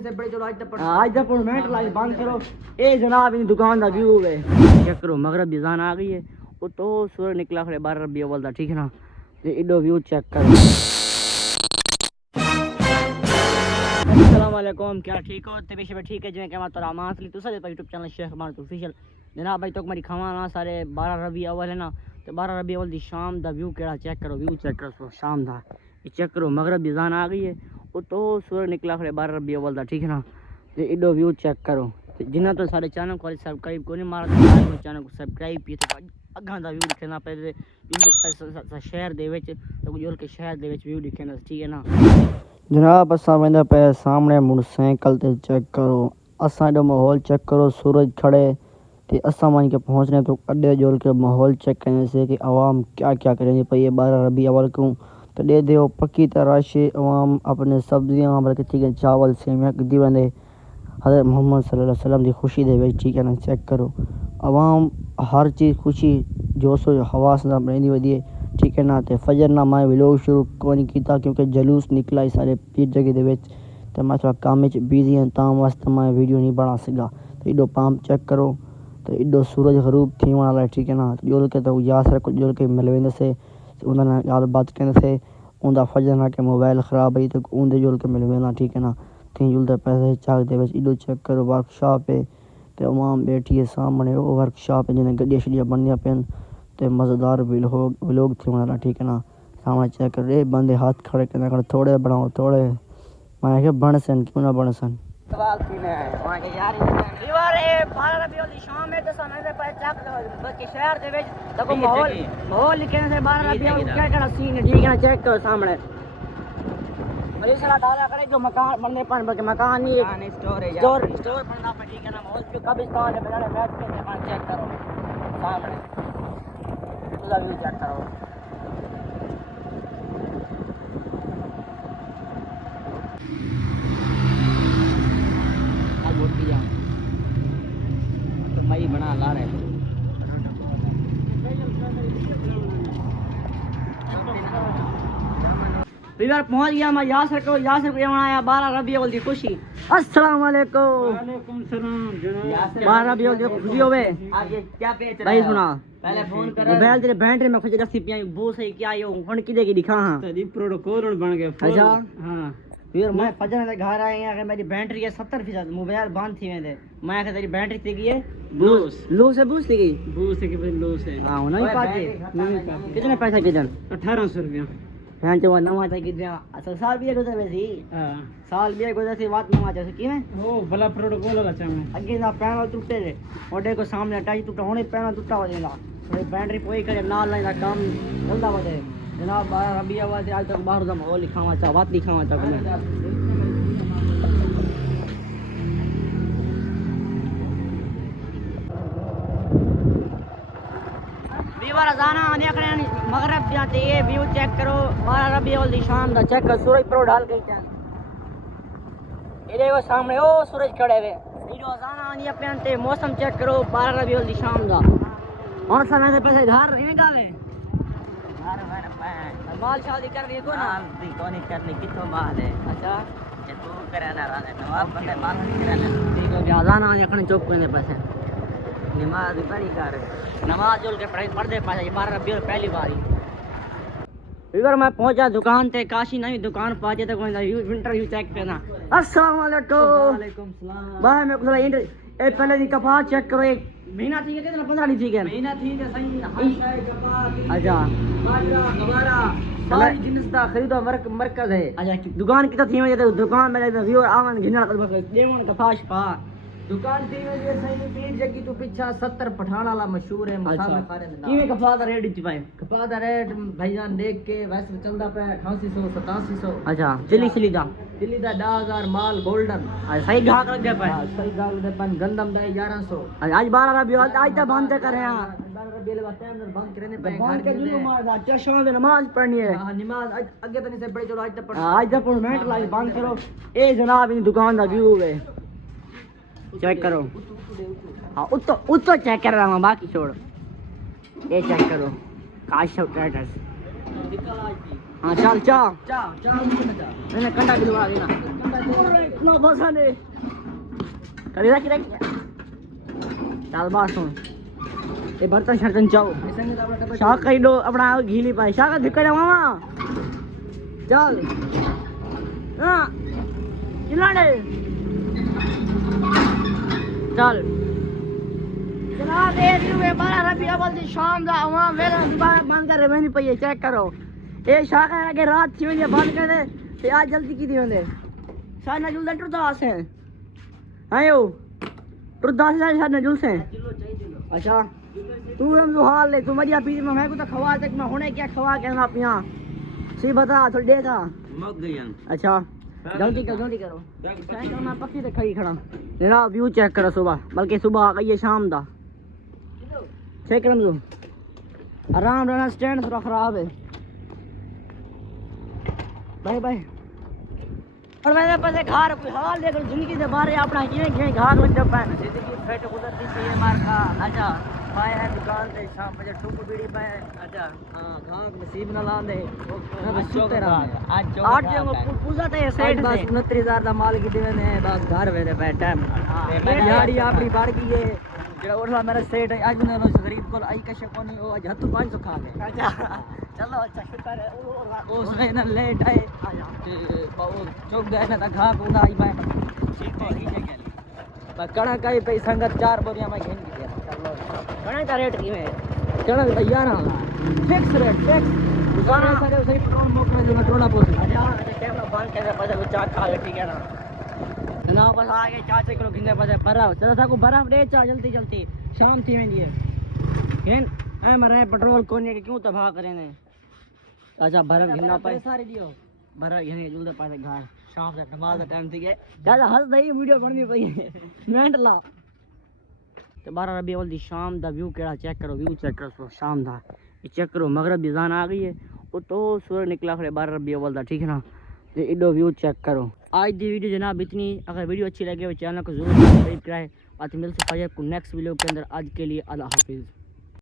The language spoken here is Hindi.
आज तक मिनट लाइक बंद करो। ए जनाब इन दुकान का व्यू है, चेक करो। मगरब की जान आ गई है, वो तो सूरज निकला खड़े 12 रबी अव्वल दा, ठीक है ना। ते इडो व्यू चेक करो। अस्सलाम वालेकुम, क्या ठीक हो? ते पेश ठीक है जिवें कहवा तोरा मासली तुसा दे यूट्यूब चैनल शेख मार ऑफिशियल। जनाब भाई तो मेरी खावा ना सारे 12 रबी अव्वल है ना, ते 12 रबी अव्वल दी शाम दा व्यू केड़ा चेक करो। व्यू चेक करो शाम दा, ये चेक करो। मगरब की जान आ गई है, वो तो सूरज निकला खड़े 12 रबी अव्वल दा, ठीक है ना। ते इडो व्यू चेक करो। जिन्ना तो सारे चैनल को सब्सक्राइब को नहीं मारा तो चैनल को सब्सक्राइब की अग्गा दा व्यू दिखना पे इंदे शहर दे विच तो जोल के शहर दे विच व्यू दिखना, ठीक है ना। जनाब असा वेंदा पे सामने मोटरसाइकिल ते चेक करो। असा एडो माहौल चेक करो, सूरज खड़े ते असा मान के पहुंचने तो अड्डे जोल के माहौल चेक करने से कि आवाम क्या क्या करेंगे पई है 12 रबी अव्वल को। तो दे दो पक्की तरह से आवाम अपने सब्जियां बल्कि चिकन चावल सेमिया दी वंदे हज़रत मोहम्मद सल्लल्लाहु अलैहि वसल्लम की खुशी दे विच, ठीक है ना। चेक करो आवाम हर चीज़ खुशी जोशो हवास ना बनी वधी है, ठीक है ना। तो फजर ना मैं व्लॉग शुरू कोई किया क्योंकि जलूस निकला सारे पीर जगह दे विच, तो मैं थोड़ा काम में बिजी हाँ ता वास्ते मैं वीडियो नहीं बना सका। तो इडो पंप चेक करो, तो इडो सूरज गरूब थी वाला, ठीक है ना। जोल के तो यासर को जोल के मिल वेंदे से उन्होंने याद बात कहते थे उनका फजर ना के मोबाइल ख़राब है तो उनके जोल के मिल वेंदा, ठीक है ना। तीन जुलते पैसे चाक दे विच इडो चेक करो। वर्कशॉप है तो अवाम बैठी है सामने, वो वर्कशॉप है जिन्हें गड्डियां शड्डियां बनदियां पेन तो मज़ेदार व्लॉग थी वाला, ठीक है ना। सामने चेक कर रहे बंदे हाथ खड़े करने थोड़े बनाओ थोड़े, मैं क्या बन सन क्यों ना बन सन। सवाल सीने है वहां के यार दीवार है 12 रबी अव्वल दी शाम है तो सामने से पर चेक बल्कि शहर दे विच देखो माहौल लिखने से 12 रबी अव्वल क्या क्या सीन है, ठीक है ना। चेक करो सामने बड़ी सारा डाला करे जो मकान बनने पर बल्कि मकान नहीं स्टोर बनना पर, ठीक है ना। माहौल जो कब्रिस्तान है बनाने बैठ के दुकान चेक करो सामने पूरा व्यू चेक करो। तो भाई बना ला रहे यार पहुंच गया मैं यासर को आया 12 रबी अव्वल की खुशी। अस्सलाम वालेकुम। 12 रबी अव्वल की खुशी होवे क्या पे भाई सुना पहले फोन कर मोबाइल तेरे बैटरी में खुद रस्सी पिया वो सही क्या यो हुन किदे की दिखा हां तेरी प्रोटोकॉल बन गया। अच्छा हां फिर मैं फजर में घर आए हैं, अगर मेरी बैटरी है 70% मोबाइल बंद थी वेंदे मैं तेरी बैटरी थी गई है लूस से बूस थी गई बूस से कि लूस है हां नहीं पाते कितने पैसे कितने 1800 रुपया फैन जो नवा था कि अच्छा साल भी गुजर वैसी हां साल भी गुजर से बात नवा चाहिए कि मैं ओ भला प्रोटोकॉल वाला चाहिए आगे ना पैनल टूटे रे ओडे को सामने टच टूटा होने पैनल टूटा हो जाएगा थोड़ी बैटरी पोई करे नाल लाइन का काम चलता वजे। जनाब 12 रबी अव्वल से आज तक बाहर का माहौल दिखावा चाह बात दिखावा चाह जाना मगरब जाते ये व्यू चेक करो 12 रबी अव्वल दी शाम दा चेक कर सूरज प्रो ढाल गई था ये देखो सामने ओ सूरज खड़े हुए वीडियो जाना आनी अपने ते मौसम चेक करो 12 रबी अव्वल दी शाम दा और समय से पैसे घर नहीं निकाले घर मेरे माल शादी कर रही को ना दी कोनी करनी कितो माल है। अच्छा ये तू कराना रहा नवाब बंदे माल नहीं कराना ठीक है जाना आनी अपने चौक पे पैसे नमाज पढ़ी कर नमाज जोल के पढ़ते पाए 12 रबी अव्वल पहली बारी इधर मैं पहुंचा दुकान ते काशी नई दुकान पहुंचे तो कोई इंटरव्यू चेक करना। अस्सलाम वालेकुम भाई मैं कुछ इंटर ए पहले दी कपास चेक करो एक महीना ठीक है कितना 15 दिन ठीक है महीना ठीक है सही हर कपास अच्छा बाजरा गवारा सारी जिन्स दा खरीदो मरकज है। अच्छा दुकान कितना थी में दुकान में व्यू आवन घिना देवन कपास पा दुकान थी में ये सही पीर जगी तो पीछा 70 पठान वाला मशहूर है मसाला खाने में किवे कपड़ा दा रेट च पाए कपड़ा दा रेट भाईजान देख के वैसे चलदा पे 8800 8700। अच्छा चिल्ली दा 10000 माल गोल्डन सही घाक लग गया पे सही घाक लग गया गंदम दा 1100 आज 12 रबी आज तो बंद कर रहे हैं 12 रबी वाला टाइम बंद करने पे बंद के जुलूम मारदा चशमा में नमाज पढ़नी है। हां नमाज आगे तो नहीं से बड़े चलो आज तक मिनट लाइक बंद करो। ए जनाब इन दुकान दा व्यू है चेक करो हाँ उत्तो चेक कर रहा हूँ बाकी छोड़ ये चेक करो काश ट्रेडर्स हाँ चल मैंने कंडा दिलवा देना इतना पसंद है कभी रखी चल बात सुन ये बर्तन शर्तन चाहो शाह कहीं दो अपना घीली पाए शाह का दिक्कत है मामा चल हाँ चिल्लाने चल जनाब ये रही हुए 12 रबी अव्वल दी शाम दा अवाम वेला दुबारा बंद कर रहे नहीं पई चेक करो ये शाह का आगे रात थी वंदे बंद कर दे ते आज जल्दी की दी वंदे साना जुलदा टुरदास है आयो टुरदास है साना जुल से अच्छा तू हम जो हाल ले तू मरिया पीर में मैं को तो खवा तक मैं होने क्या खवा के ना पिया सी बता थोड़ी देखा मग गई अच्छा जल्दी करो साइकिल में पक्की ते खड़ी खड़ा जरा व्यू चेक करो सुबह बल्कि सुबह आ गई है शाम दा चेक कर जो आराम रहना स्टैंड थोड़ा खराब है बाय बाय और मैंने पता घर कोई हाल देखो जिंदगी से बाहर अपना ये घाट लग जा पाए जिंदगी फेट गुजरती से ये मार का अच्छा पाए है दुकान से शाम बजे टूप बीड़ी पाए अच्छा हां घाट नसीब न लांदे बस चुपते रहा आज जो पूजा ते सेट बस 29000 दा माल की देवे ने बस घर वेरे बैठा यारी अपनी बढ़ गई है जेड़ा ओला मेरा सेट है आज ने गरीब को आई कशे कोनी ओ आज हत्तू 500 खा ले अच्छा चलो अच्छा शुक्र है उस में न लेट है ते वो चौक गए ना घा पूरा आई मैं ठीक है ही जगह बस कणा काई पे संगत 4 बोरियां में घेन की चलो कणा का रेट की में कणा 11 फिक्स रेट फिक्स दुकान सारे सही पेट्रोल मोकरा जो टोला पोस अच्छा कैमरा बंद कर पता वो चाट खा ले ठीक है ना ना बस आ गए 4 किलो गिंदे पता बर्फ चलो साको बर्फ दे चा जल्दी जल्दी शाम थी वेंदी है हेन ए मरे पेट्रोल कोने के क्यों तबाह करे ने अच्छा बर्फ गिनना पाए सारे दियो बर्फ गिने जल्दी पाए घर शाम से नमाज का टाइम थी गया ज्यादा हंस दई वीडियो बननी पई मिनट ला तो 12 रबी अव्वल दी शाम दा व्यू केड़ा चेक करो व्यू चेक करो शाम दा ये चेक करो मगरिब दी जान आ गई है वो तो सूरज निकला खड़े 12 रबी अव्वल दा ठीक है ना ये इडो व्यू चेक करो आज दी वीडियो जनाब इतनी अगर वीडियो अच्छी लगे तो चैनल को जरूर सब्सक्राइब कराएं बात मिलते हैं को नेक्स्ट वीडियो के अंदर आज के लिए अल्लाह हाफिज़।